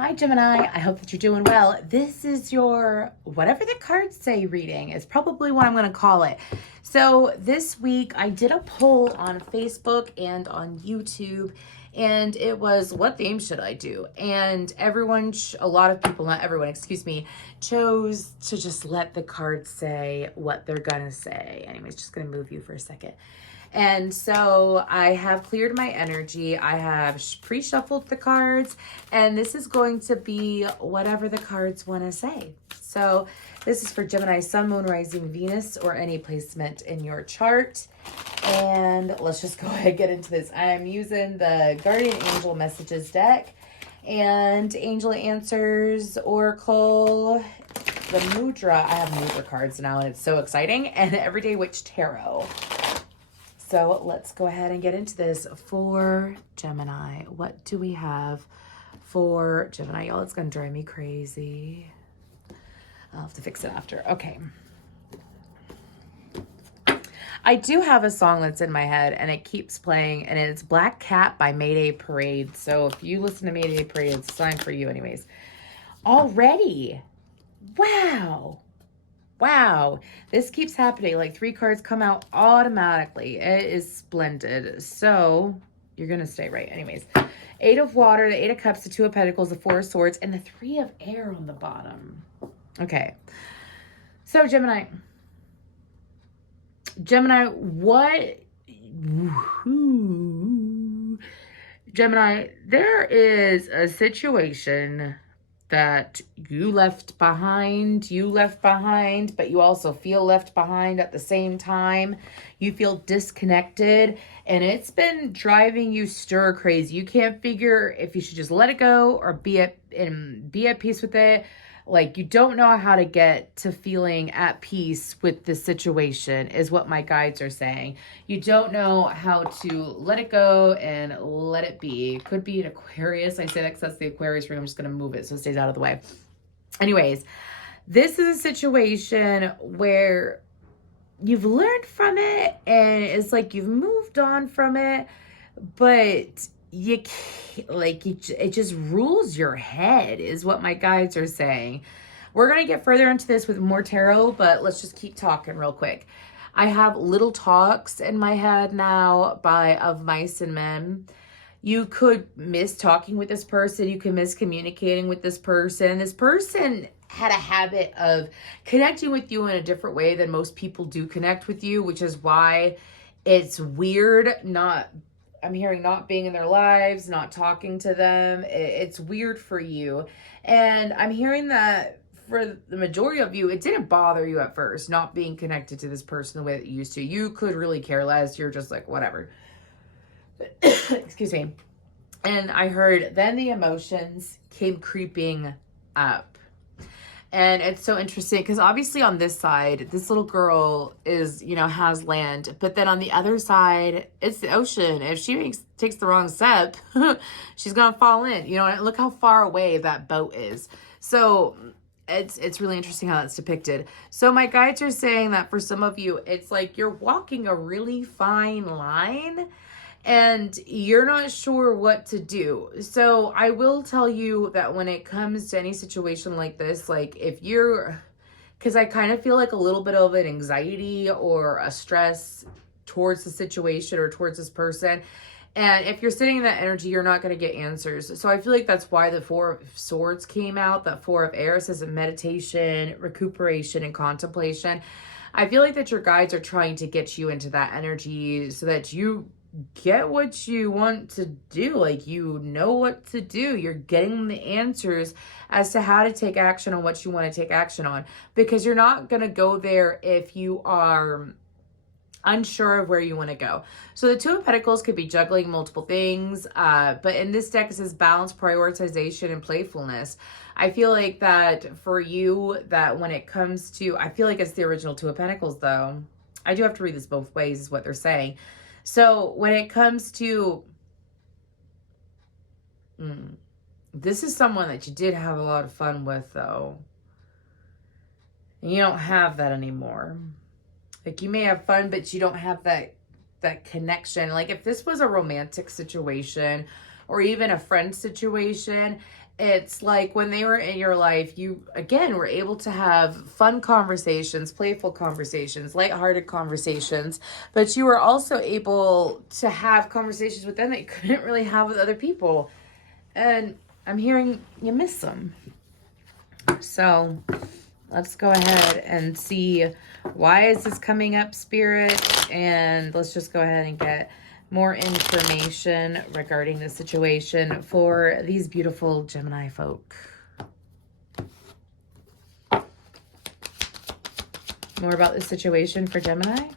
Hi, Gemini. I hope that you're doing well. This is your whatever the cards say reading is probably what I'm going to call it. So this week I did a poll on Facebook and on YouTube, and it was, what theme should I do? And a lot of people, not everyone, excuse me, chose to just let the cards say what they're going to say. Anyways, just going to move you for a second. And so I have cleared my energy. I have pre-shuffled the cards, and this is going to be whatever the cards want to say. So this is for Gemini, Sun, Moon, Rising, Venus, or any placement in your chart. And let's just go ahead and get into this. I am using the Guardian Angel Messages deck and Angel Answers Oracle, the Mudra. I have Mudra cards now, and it's so exciting. And Everyday Witch Tarot. So let's go ahead and get into this for Gemini. What do we have for Gemini? Y'all, it's going to drive me crazy. I'll have to fix it after. Okay. I do have a song that's in my head, and it keeps playing, and it's Black Cat by Mayday Parade. So if you listen to Mayday Parade, it's a sign for you anyways. Already. Wow. Wow, this keeps happening. Like 3 cards come out automatically. It is splendid. So you're going to stay right. Anyways, 8 of Water, the 8 of Cups, the 2 of Pentacles, the 4 of Swords, and the 3 of Air on the bottom. Okay. So Gemini, what? Gemini, there is a situation that you left behind, but you also feel left behind at the same time. You feel disconnected, and it's been driving you stir crazy. You can't figure if you should just let it go or be at peace with it. Like, you don't know how to get to feeling at peace with this situation is what my guides are saying. You don't know how to let it go and let it be. It could be an Aquarius. I say that because that's the Aquarius ring. I'm just going to move it so it stays out of the way. Anyways, this is a situation where you've learned from it, and it's like you've moved on from it, but you can't, like, it just rules your head is what my guides are saying. We're going to get further into this with more tarot, but let's just keep talking real quick. I have Little Talks in my head now by Of Mice and Men. You could miss talking with this person. You could miss communicating with this person. This person had a habit of connecting with you in a different way than most people do connect with you, which is why it's weird I'm hearing not being in their lives, not talking to them. It's weird for you. And I'm hearing that for the majority of you, it didn't bother you at first, not being connected to this person the way that you used to. You could really care less. You're just like, whatever. Excuse me. And I heard then the emotions came creeping up. And it's so interesting because obviously on this side, this little girl is, has land. But then on the other side, it's the ocean. If she takes the wrong step, she's going to fall in. Look how far away that boat is. So it's really interesting how that's depicted. So my guides are saying that for some of you, it's like you're walking a really fine line, and you're not sure what to do. So I will tell you that when it comes to any situation like this, like because I kind of feel like a little bit of an anxiety or a stress towards the situation or towards this person. And if you're sitting in that energy, you're not going to get answers. So I feel like that's why the 4 of Swords came out. That 4 of Air says meditation, recuperation, and contemplation. I feel like that your guides are trying to get you into that energy so that you get what you want to do. Like, you know what to do. You're getting the answers as to how to take action on what you want to take action on, because you're not going to go there if you are unsure of where you want to go. So the 2 of Pentacles could be juggling multiple things, but in this deck it says balance, prioritization, and playfulness. I feel like that for you, that when it comes to, I feel like it's the original 2 of Pentacles though. I do have to read this both ways is what they're saying. So when it comes to, this is someone that you did have a lot of fun with though. And you don't have that anymore. Like, you may have fun, but you don't have that connection. Like, if this was a romantic situation or even a friend situation, It's like when they were in your life, you again were able to have fun conversations, playful conversations, lighthearted conversations, but you were also able to have conversations with them that you couldn't really have with other people. And I'm hearing you miss them. So let's go ahead and see, why is this coming up, Spirit? And let's just go ahead and get more information regarding the situation for these beautiful Gemini folk. More about the situation for Gemini.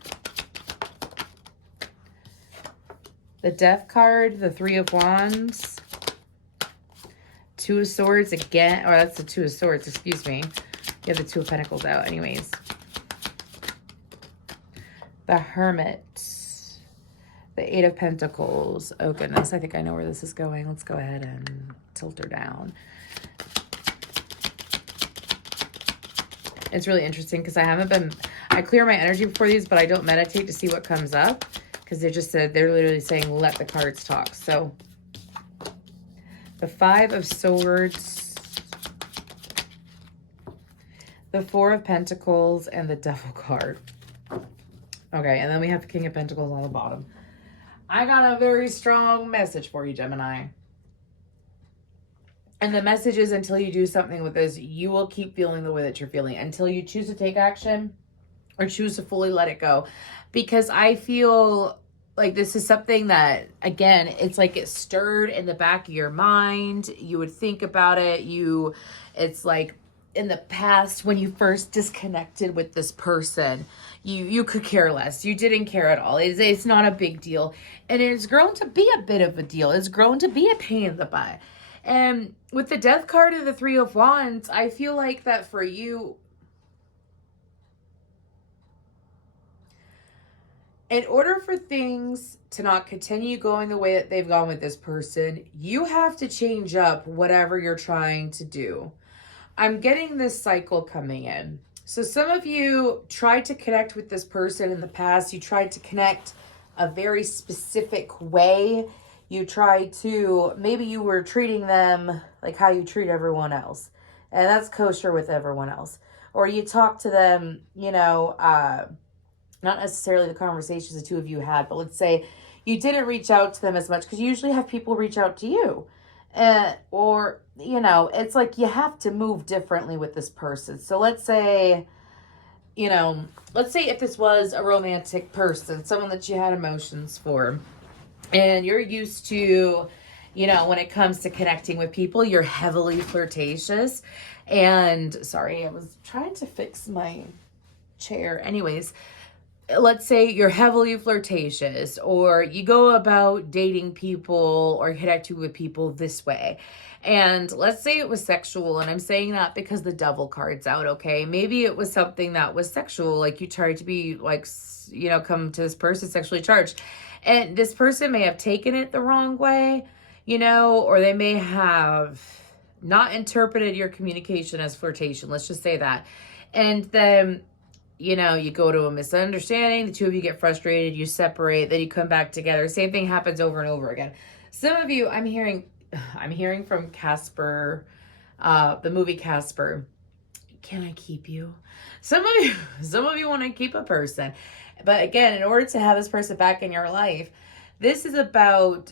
The Death card, the Three of Wands, Two of Swords again, or that's the Two of Swords, excuse me. You have the Two of Pentacles out anyways. The Hermit, the Eight of Pentacles. Oh goodness, I think I know where this is going. Let's go ahead and tilt her down. It's really interesting because I clear my energy before these, but I don't meditate to see what comes up because they're literally saying, let the cards talk. So the Five of Swords, the Four of Pentacles, and the Devil card. Okay, and then we have the King of Pentacles on the bottom. I got a very strong message for you, Gemini. And the message is, until you do something with this, you will keep feeling the way that you're feeling until you choose to take action or choose to fully let it go. Because I feel like this is something that, again, it's like it stirred in the back of your mind. You would think about it. It's like in the past when you first disconnected with this person, you could care less. You didn't care at all. It's not a big deal. And it's grown to be a bit of a deal. It's grown to be a pain in the butt. And with the Death card of the Three of Wands, I feel like that for you, in order for things to not continue going the way that they've gone with this person, you have to change up whatever you're trying to do. I'm getting this cycle coming in. So some of you tried to connect with this person in the past. You tried to connect a very specific way. You tried to, maybe you were treating them like how you treat everyone else. And that's kosher with everyone else. Or you talk to them, not necessarily the conversations the two of you had, but let's say you didn't reach out to them as much because you usually have people reach out to you. It's like you have to move differently with this person. So let's say if this was a romantic person, someone that you had emotions for, and you're used to, when it comes to connecting with people, you're heavily flirtatious. And sorry, I was trying to fix my chair. Anyways, let's say you're heavily flirtatious, or you go about dating people or connecting with people this way. And let's say it was sexual, and I'm saying that because the Devil card's out, okay? Maybe it was something that was sexual, like you tried to be like, come to this person sexually charged. And this person may have taken it the wrong way, or they may have not interpreted your communication as flirtation. Let's just say that. And then you go to a misunderstanding, the two of you get frustrated, you separate, then you come back together. Same thing happens over and over again. Some of you, I'm hearing from Casper, the movie Casper. Can I keep you? Some of you want to keep a person. But again, in order to have this person back in your life, this is about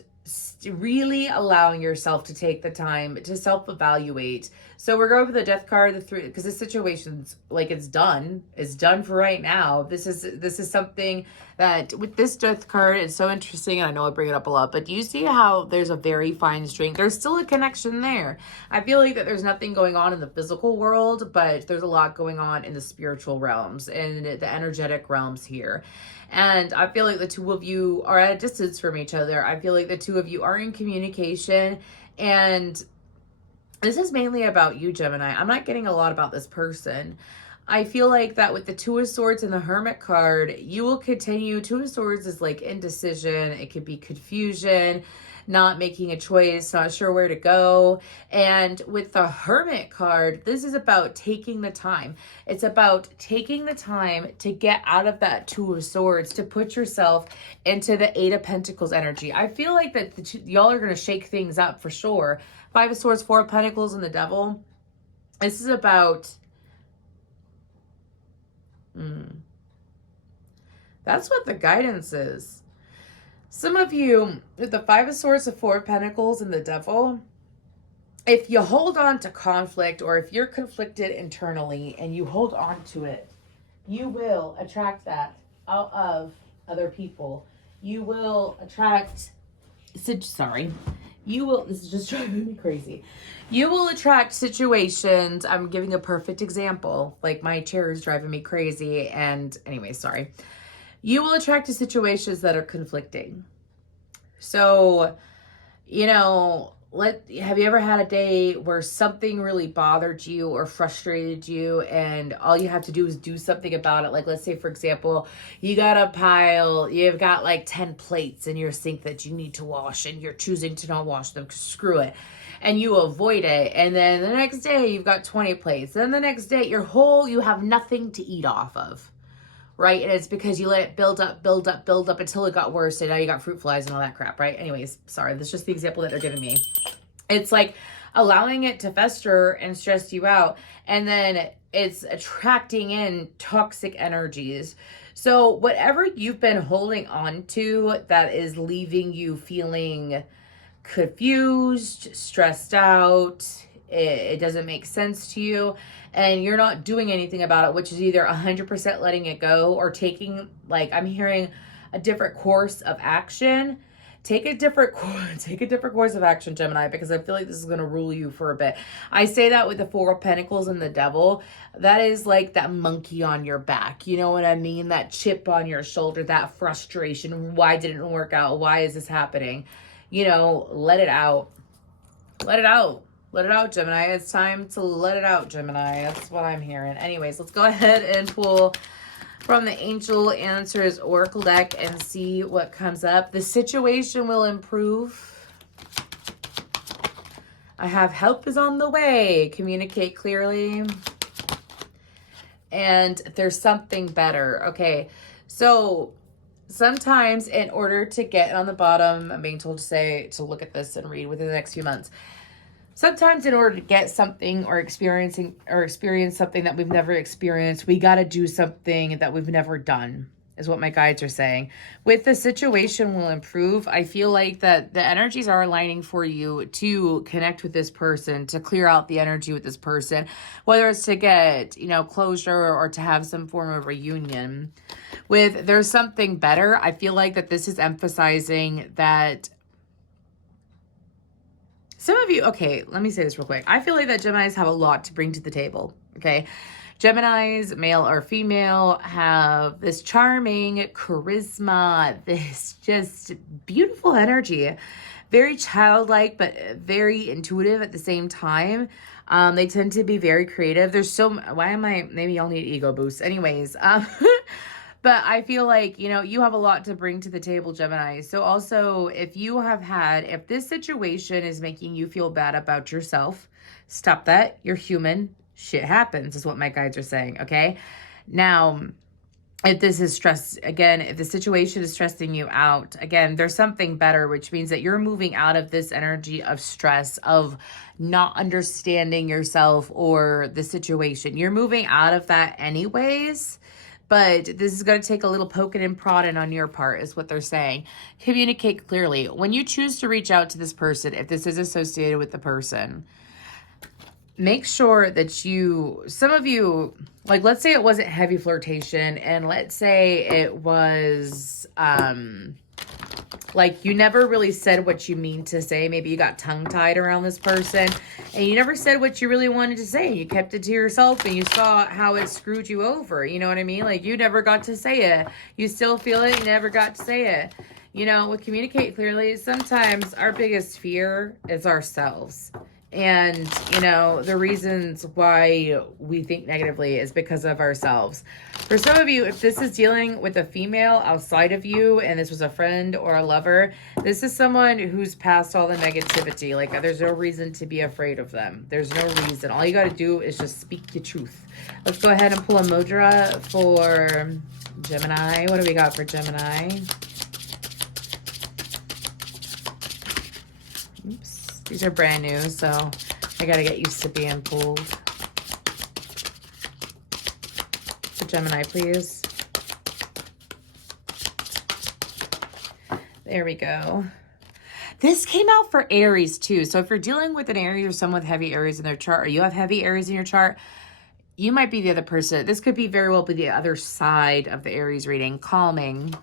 really allowing yourself to take the time to self-evaluate. So we're going for the Death card, the three, because this situation's like it's done for right now. This is something that with this Death card, it's so interesting. And I know I bring it up a lot, but do you see how there's a very fine string? There's still a connection there. I feel like that there's nothing going on in the physical world, but there's a lot going on in the spiritual realms and the energetic realms here. And I feel like the two of you are at a distance from each other. I feel like the two of you are in communication, and this is mainly about you, Gemini. I'm not getting a lot about this person. I feel like that with the Two of Swords and the Hermit card, you will continue. Two of Swords is like indecision. It could be confusion, not making a choice, not sure where to go. And with the Hermit card, this is about taking the time. It's about taking the time to get out of that Two of Swords, to put yourself into the Eight of Pentacles energy. I feel like that y'all are going to shake things up for sure. Five of Swords, Four of Pentacles, and the Devil. This is about... That's what the guidance is. Some of you, with the Five of Swords, the Four of Pentacles, and the Devil, if you hold on to conflict, or if you're conflicted internally and you hold on to it, you will attract that out of other people. You will attract... You will... This is just driving me crazy. You will attract situations... I'm giving a perfect example. Like, my chair is driving me crazy. And anyway, sorry. You will attract to situations that are conflicting. So, you know... Have you ever had a day where something really bothered you or frustrated you, and all you have to do is do something about it? Like, let's say, for example, you've got like 10 plates in your sink that you need to wash, and you're choosing to not wash them. Screw it. And you avoid it. And then the next day you've got 20 plates. Then the next day you have nothing to eat off of. Right? And it's because you let it build up until it got worse. And now you got fruit flies and all that crap, right? Anyways, sorry. That's just the example that they're giving me. It's like allowing it to fester and stress you out. And then it's attracting in toxic energies. So whatever you've been holding on to that is leaving you feeling confused, stressed out, it doesn't make sense to you, and you're not doing anything about it, which is either 100% letting it go or taking, like, I'm hearing a different course of action. Take a different course of action, Gemini, because I feel like this is going to rule you for a bit. I say that with the Four of Pentacles and the Devil. That is like that monkey on your back. You know what I mean? That chip on your shoulder, that frustration. Why didn't it work out? Why is this happening? You know, let it out. Let it out. Let it out, Gemini. It's time to let it out, Gemini. That's what I'm hearing. Anyways, let's go ahead and pull from the Angel Answers Oracle deck and see what comes up. The situation will improve. I have help is on the way. Communicate clearly. And there's something better. Okay, so sometimes in order to get on the bottom, I'm being told to look at this and read within the next few months. Sometimes in order to get something or experience something that we've never experienced, we got to do something that we've never done, is what my guides are saying. With the situation will improve, I feel like that the energies are aligning for you to connect with this person, to clear out the energy with this person, whether it's to get, closure or to have some form of reunion. With there's something better, I feel like that this is emphasizing that some of you, okay, let me say this real quick. I feel like that Geminis have a lot to bring to the table, okay? Geminis, male or female, have this charming charisma, this just beautiful energy. Very childlike, but very intuitive at the same time. They tend to be very creative. Maybe y'all need ego boosts. Anyways, but I feel like, you have a lot to bring to the table, Gemini. So also, if this situation is making you feel bad about yourself, stop that. You're human. Shit happens, is what my guides are saying, okay? Now, if this is if the situation is stressing you out, again, there's something better, which means that you're moving out of this energy of stress, of not understanding yourself or the situation. You're moving out of that anyways. But this is going to take a little poking and prodding on your part, is what they're saying. Communicate clearly. When you choose to reach out to this person, if this is associated with the person, make sure that some of you, like, let's say it wasn't heavy flirtation, and let's say it was, like, you never really said what you mean to say. Maybe you got tongue-tied around this person, and you never said what you really wanted to say. You kept it to yourself, and you saw how it screwed you over. You know what I mean? Like, you never got to say it. You still feel it. You never got to say it. With communicate clearly, sometimes our biggest fear is ourselves. And, the reasons why we think negatively is because of ourselves. For some of you, if this is dealing with a female outside of you, and this was a friend or a lover, this is someone who's past all the negativity. Like, there's no reason to be afraid of them. There's no reason. All you got to do is just speak your truth. Let's go ahead and pull a mudra for Gemini. What do we got for Gemini? Oops. These are brand new, so I gotta get used to being pulled. For Gemini, please. There we go. This came out for Aries too. So if you're dealing with an Aries or someone with heavy Aries in their chart, or you have heavy Aries in your chart, you might be the other person. This could be very well be the other side of the Aries reading. Calming.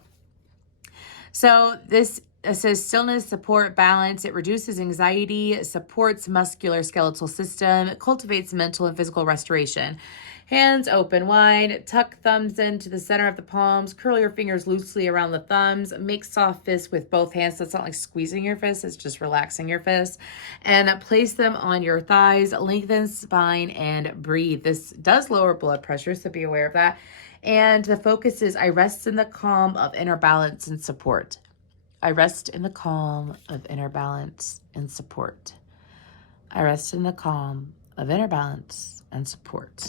So this says stillness, support, balance. It reduces anxiety, supports muscular skeletal system, it cultivates mental and physical restoration. Hands open wide, tuck thumbs into the center of the palms, curl your fingers loosely around the thumbs, make soft fists with both hands. So it's not like squeezing your fists, it's just relaxing your fists. And place them on your thighs, lengthen spine, and breathe. This does lower blood pressure, so be aware of that. And the focus is, I rest in the calm of inner balance and support. I rest in the calm of inner balance and support. I rest in the calm of inner balance and support.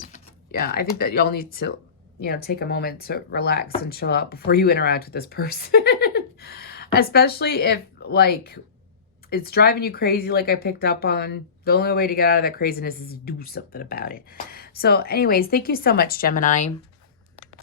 Yeah, I think that y'all need to, take a moment to relax and chill out before you interact with this person. Especially if, it's driving you crazy, like I picked up on. The only way to get out of that craziness is to do something about it. So anyways, thank you so much, Gemini.